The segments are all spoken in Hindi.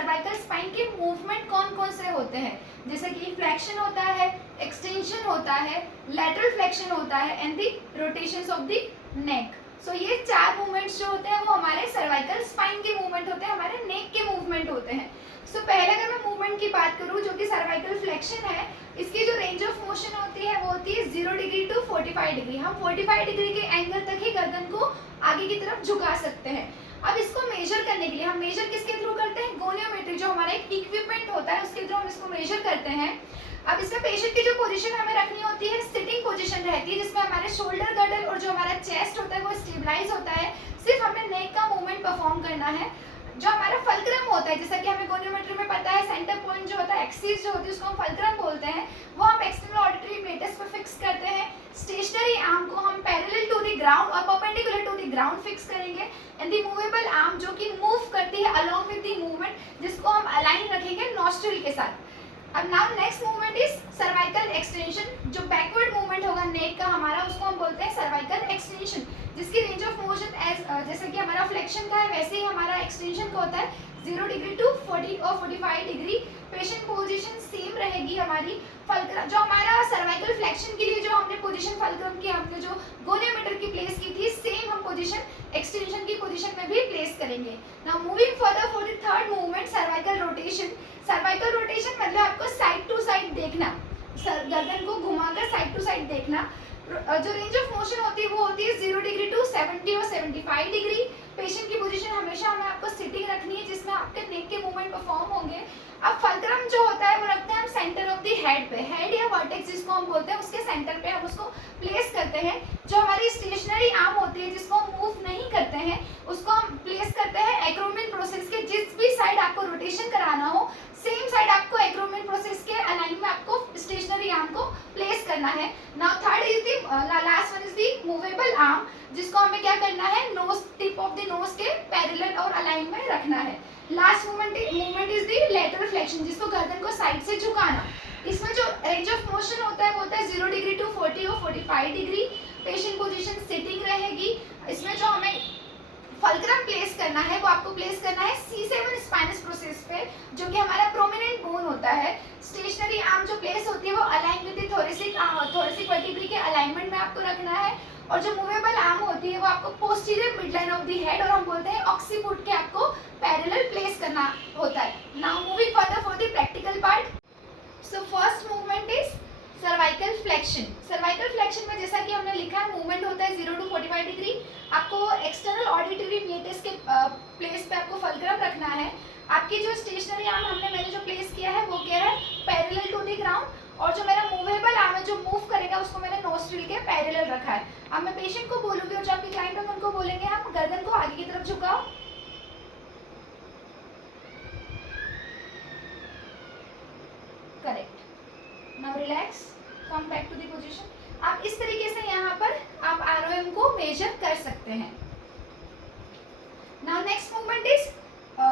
सर्वाइकल स्पाइन के मूवमेंट कौन कौन से होते हैं, जैसे कि फ्लेक्शन होता है, एक्सटेंशन होता है, लैटरल फ्लेक्शन होता है and the rotations of the neck. So ये चार मूवमेंट्स जो होते हैं वो हमारे सर्वाइकल स्पाइन के मूवमेंट होते हैं, हमारे नेक के मूवमेंट होते हैं। सो पहले अगर मैं मूवमेंट की बात करूँ जो कि सर्वाइकल फ्लेक्शन है, इसकी जो रेंज ऑफ मोशन होती है वो होती है 0 डिग्री टू 45 डिग्री। हम 45 डिग्री के एंगल तक ही गर्दन को आगे की तरफ झुका सकते हैं। अब इसको मेजर करने के लिए हम मेजर किसके थ्रू करते हैं, गोनियोमेट्री जो हमारा एक इक्विपमेंट होता है उसके थ्रू हम इसको मेजर करते हैं। अब इसमें पेशेंट की जो पोजीशन हमें रखनी होती है सिटिंग पोजीशन रहती है, जिसमें हमारे शोल्डर गर्डल और जो हमारा चेस्ट होता है वो स्टेबलाइज होता है। सिर्फ हमें नेक का मूवमेंट परफॉर्म करना है। जो हमारा फल्क्रम होता है, जैसा कि हमें गोनियोमेट्री में पता है, सेंटर पॉइंट जो होता है, एक्सिस जो होती है उसको हम फल्क्रम बोलते हैं, वो हम एक्सटर्नल ऑडिटरी प्लेटस पे फिक्स करते हैं। स्टेशनरी आर्म को हम पैरेलल टू द ग्राउंड और perpendicular to the ground fix करेंगे। एंड द मूवेबल आर्म जो कि मूव करती है अलोंग विद द मूवमेंट, जिसको हम अलाइन रखेंगे नॉस्ट्रिल के साथ। अब now next movement is cervical extension. जो बैकवर्ड मूवमेंट होगा नेक का हमारा, उसको हम बोलते हैं सर्वाइकल एक्सटेंशन, जिसकी रेंज ऑफ मोशन एज जैसे कि हमारा फ्लेक्शन का है वैसे ही हमारा एक्सटेंशन का होता है 0 डिग्री टू 40 और 45 डिग्री। पेशेंट पोजीशन सेम रहेगी हमारी। फल्क्रम जो हमारा सर्वाइकल फ्लेक्शन के लिए जो हमने पोजीशन फल्क्रम की हमने जो गोनियोमेटर की प्लेस की थी, सेम हम पोजीशन एक्सटेंशन की पोजीशन में भी प्लेस करेंगे। Now moving further for the third movement cervical rotation. Cervical rotation मतलब आपको साइड टू साइड देखना, गर्दन को घुमाकर साइड टू साइड देखना। जो रेंज ऑफ मोशन होती है वो होती है 0 डिग्री टू 70 और 75 डिग्री। पेशेंट की पोजीशन हमेशा हमें आपको सिटिंग रखनी है, जिसमें आपके नेक के मूवमेंट परफॉर्म होंगे। अब फल्क्रम जो होता है वो रखते हैं हम सेंटर ऑफ द हेड पे, हेड या वर्टेक्स जिसको हम बोलते हैं उसके सेंटर पे हम उसको प्लेस करते हैं। जो हमारी स्टेशनरी आर्म होती है जिसको हम मूव नहीं करते हैं, उसको हम प्लेस करते हैं एक्रोमियन प्रोसेस के जिस भी साइड आपको रोटेशन कराना हो, सेम साइड आपको एक्रोमियन प्रोसेस के अलाइन में आपको स्टेशनरी आर्म को प्लेस करना है। Now third is the last one is the movable arm, जिसको हमें क्या करना है, knows tip of the nose के पैरेलल और अलाइन में रखना है। Last movement is the lateral flexion, जिसको गर्दन को साइड से झुकाना। इसमें जो रेंज ऑफ मोशन होता है वो होता है 0 डिग्री टू 40 और 45 डिग्री। पेशेंट पोजीशन सिटिंग रहेगी। इसमें जो हमें फल्क्रम प्लेस करना है वो आपको प्लेस करना है C7 स्पाइनस प्रोसेस पे, जो कि हमारा प्रोमिनेंट बोन होता है। स्टेशनरी आर्म जो प्लेस होती है वो align with the thoracic vertebrae के अलाइनमेंट में आपको रखना है। और जो मूवेबल आर्म होती है वो आपको posterior midline of the head और हम बोलते हैं ऑक्सीपुट के आपको पैरेलल प्लेस करना होता है। Now moving further for the practical part. So first movement is cervical flexion. Cervical flexion में जैसा कि हमने लिखा है मूवमेंट होता है 0 टू 45 डिग्री। आपको एक्सटर्नल ऑडिटरी मेटस के प्लेस पे आपको फल्क्रम रखना है। आपकी जो स्टेशनरी आर्म मैंने जो प्लेस किया है वो क्या है, पैरेलल टू द ग्राउंड। और जो मेरा मूवेबल आर्म है जो मूव करेगा उसको मैंने नोस्ट्रिल के पैरेलल रखा है। अब मैं पेशेंट को बोलूँगी और जो आपके क्लाइंट होंगे उनको बोलेंगे हम गर्दन को आगे की तरफ झुकाओ। Correct. Now relax, come back to the position. आप इस तरीके से यहाँ पर आप ROM को मेजर कर सकते हैं। Now next movement is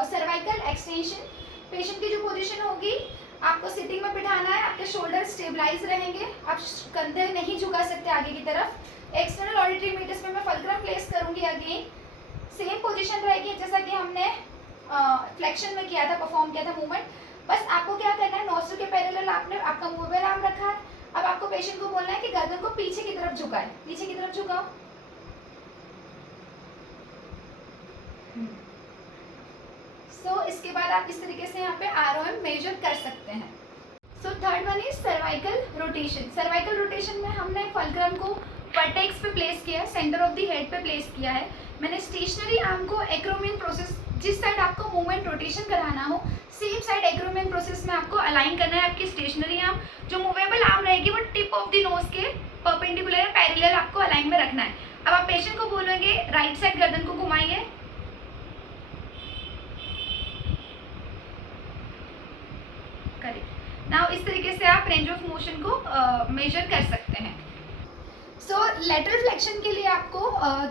cervical extension. Patient की जो पोजीशन होगी आपको सिटिंग में बिठाना है, आपके शोल्डर स्टेबलाइज रहेंगे, आप कंधे नहीं झुका सकते आगे की तरफ। एक्सटर्नल ऑडिटरी मेटस में मैं फल्क्रम प्लेस करूंगी। अगेन सेम पोजीशन रहेगी जैसा कि हमने फ्लेक्शन में किया था, परफॉर्म किया था मूवमेंट। बस आपको क्या करना है, नोस्ट्रिल के पैरेलल आपने आपका मूवेबल आर्म रखा है। अब आपको पेशेंट को बोलना है कि गर्दन को पीछे की तरफ झुकाए, पीछे की तरफ झुकाओ। सो इसके बाद आप इस तरीके से यहाँ पे ROM मेजर कर सकते हैं। So third one is cervical rotation. Cervical rotation में हमने फल्क्रम को वर्टेक्स पे प्लेस किया है, सेंटर ऑफ द हेड पे प्लेस किया है। मैंने स्टेशनरी आर्म को एक्रोमियन प्रोसेस, जिस साइड आपको मूवमेंट रोटेशन कराना हो सेम साइड एक्रोमियन प्रोसेस में आपको अलाइन करना है। आपकी स्टेशनरी आर्म जो मूवेबल आर्म रहेगी वो टिप ऑफ द नोज के परपेंडिकुलर पैरेलल आपको अलाइन में रखना है। अब आप पेशेंट को बोलेंगे राइट साइड गर्दन को घुमाइए। करेक्ट। नाउ इस तरीके से आप रेंज ऑफ मोशन को मेजर कर सकते हैं। सो लेटरल फ्लेक्शन के लिए आपको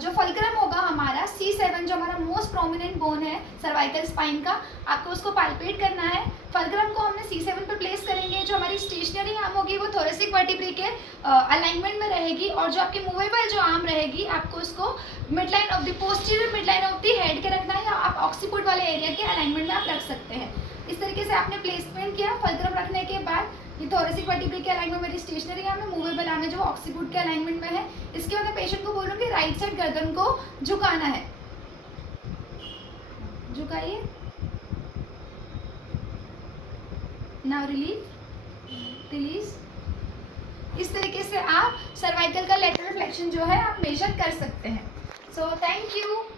जो फल्क्रम होगा हमारा C7, जो हमारा मोस्ट प्रोमिनेंट बोन है सर्वाइकल स्पाइन का, आपको उसको पाल्पेट करना है। फल्क्रम को हमने C7 पे प्लेस करेंगे। जो हमारी स्टेशनरी आर्म होगी वो थोरेसिक वर्टिब्रे के अलाइनमेंट में रहेगी, और जो आपकी मूवेबल जो आर्म रहेगी आपको उसको mid line of the posterior mid line of the head के रखना है, या आप ऑक्सीपुट वाले एरिया के अलाइनमेंट में आप रख सकते हैं। इस तरीके से आपने प्लेसमेंट किया। फल्क्रम रखने के बाद ये थोरेसिक वर्टिब्रे के अलाइनमेंट मेरी स्टेशनरी आर्म है, मूवेबल आर्म है जो ऑक्सीपुट के अलाइनमेंट में है। इसके बाद मैं पेशेंट को बोलूँगी राइट साइड गर्दन को झुकाना है, झुकाइए। Now release. इस तरीके से आप सर्वाइकल का लेटरल फ्लेक्शन जो है आप मेजर कर सकते हैं। So thank you.